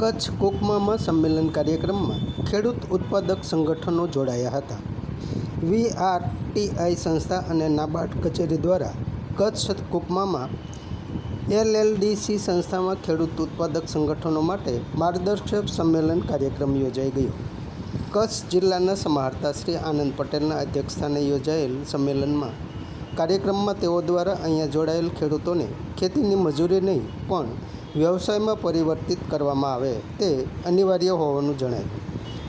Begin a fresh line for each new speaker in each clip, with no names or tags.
કચ્છ કોકમામાં સંમેલન કાર્યક્રમમાં ખેડૂત ઉત્પાદક સંગઠનો જોડાયા હતા. વીઆરટીઆઈ સંસ્થા અને નાબાર્ડ કચેરી દ્વારા કચ્છ કુકમામાં એલએલડીસી સંસ્થામાં ખેડૂત ઉત્પાદક સંગઠનો માટે માર્ગદર્શક સંમેલન કાર્યક્રમ યોજાઈ ગયો. કચ્છ જિલ્લાના સમાહર્તા શ્રી આનંદ પટેલના અધ્યક્ષસ્થાને યોજાયેલ સંમેલનમાં કાર્યક્રમમાં તેઓ દ્વારા અહીંયા જોડાયેલ ખેડૂતોને ખેતીની મજૂરી નહીં, પણ વ્યવસાયમાં પરિવર્તિત કરવામાં આવે તે અનિવાર્ય હોવાનું જણાવ્યું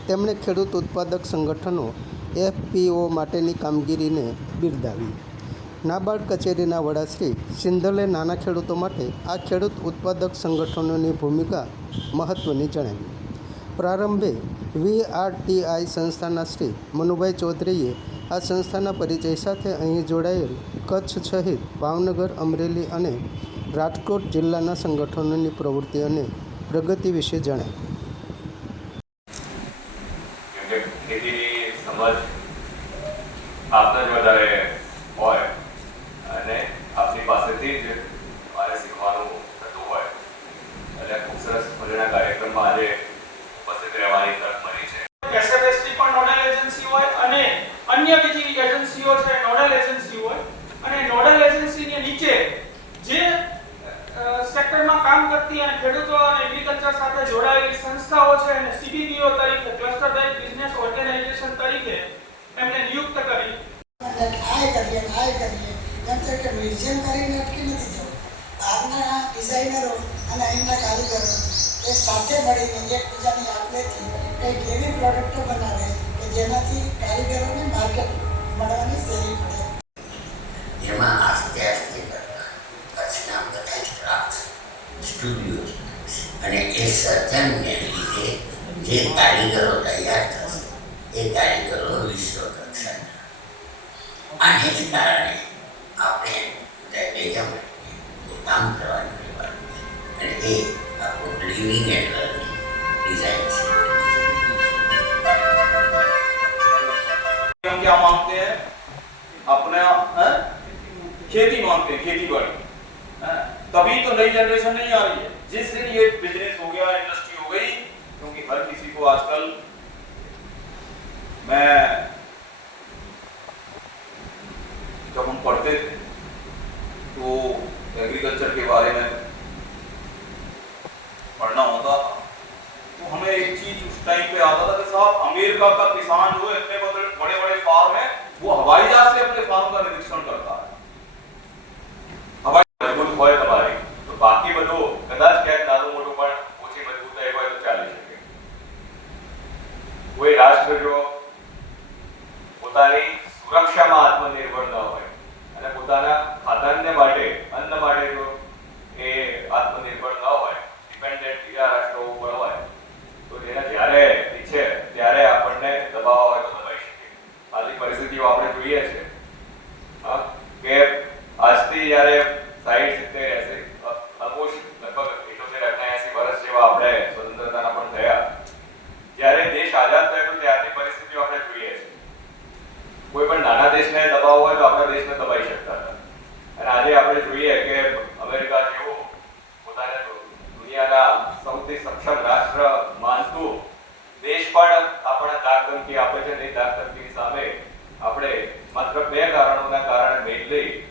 તેમણે ખેડૂત ઉત્પાદક સંગઠનો એફપીઓ માટેની કામગીરીને બિરદાવી. નાબાર્ડ કચેરીના વડાશ્રી સિંધલે નાના ખેડૂતો માટે આ ખેડૂત ઉત્પાદક સંગઠનોની ભૂમિકા મહત્ત્વની જણાવી. પ્રારંભે વીઆરટીઆઈ સંસ્થાના શ્રી મનુભાઈ ચૌધરીએ આ સંસ્થાના પરિચય સાથે અહીં જોડાયેલ કચ્છ સહિત ભાવનગર, અમરેલી અને રાજકોટ જિલ્લાના સંગઠનોની પ્રવૃત્તિ અને પ્રગતિ વિશે
જણાય આપને જ વધારે હોય અને આપની પાસેથી જ મારે શીખવાનું થતું હોય એટલે ખૂબ સરસ મજાના કાર્યક્રમમાં આજે ઉપસ્થિત રહેવાની તક મળી છે
એસએફએસસી પણ નોડલ એજન્સી હોય અને અન્ય બીજી એજન્સીઓ છે નોડલ એજન્સી હોય અને નોડલ એજન્સીની નીચે જે અ, સેક્ટરમાં કામ કરતી અને ખેડૂતો અને એગ્રીકલ્ચર સાથે જોડાયેલી સંસ્થાઓ છે અને સીબીપીઓ તરીકે ક્લસ્ટર બેઝ બિઝનેસ ઓર્ગેનાઇઝેશન તરીકે એમને નિયુક્ત કરી.
આય કરીએ આય કરીએ એમ છે કે મ્યુઝિયમ કરીને અટકી નથી જવું. બહારના ડિઝાઇનરો અને અહીંના કારીગરો એ સાથે મળીને એકબીજાની આપલેથી કંઈક એવી પ્રોડક્ટો બનાવે કે જેનાથી કારીગરોને માર્કેટ મળવાની સહેલી પડે.
એમાં આસ્તે આસ્તે કરતા કચ્છના બધા જ ક્રાફ્ટ સ્ટુડિયો અને એ સર્જનને લીધે જે કારીગરો તૈયાર થશે એ કારીગરો વિશ્વ કક્ષાના આને જ કારણે આપણે બધા ભેગા મળીને એ કામ કરવાનું રહેવાનું છે અને એ આપણું લિવિંગ એન્ડ લર્નિંગ ડિઝાઇન છે
हम क्या मांगते हैं अपने हैं? खेती मांगते हैं खेती बाड़ी हैं? तभी तो नई जनरेशन नहीं आ रही है। जिस दिन ये बिज़नेस हो गया इंडस्ट्री हो गई, क्योंकि हर किसी को आजकल मैं जब हम पढ़ते थे तो एग्रीकल्चर के बारे में पढ़ना होता था तो हमें एक चीज़ उस टाइम पे आता था कि साहब, अमेरिका का किसान जो इतने बड़े बड़े फार्म है, वो हवाई जहाज़
જો પોતાની સુરક્ષામાં આત્મનિર્ભર ન હોય. અને પોતાના ખાદ્યાન્ન માટે, અન્ન માટે જો એ આત્મનિર્ભર ન હોય. ડિપેન્ડન્ટ બીજા રાષ્ટ્રો ઉપર હોય. તો તેને જ્યારે ઈચ્છે ત્યારે આપણને દબાવ હોય તો દબાઈ શકે. હાલની પરિસ્થિતિઓ આપણે જોઈએ છે. કે આજથી જ્યારે સાઈઠ સિત્તેર એસી દેશને દબાવવો હોય તો આપણા દેશને દબાઈ શકતા હતા. અને આજે આપણે જોઈએ કે અમેરિકા જેવું પોતાને દુનિયાના સૌથી સક્ષમ રાષ્ટ્ર માનતું દેશ પણ આપણને દાગ ધમકી આપે છે. અને એ દાગ સામે આપણે માત્ર બે કારણોના કારણે મેળ લઈ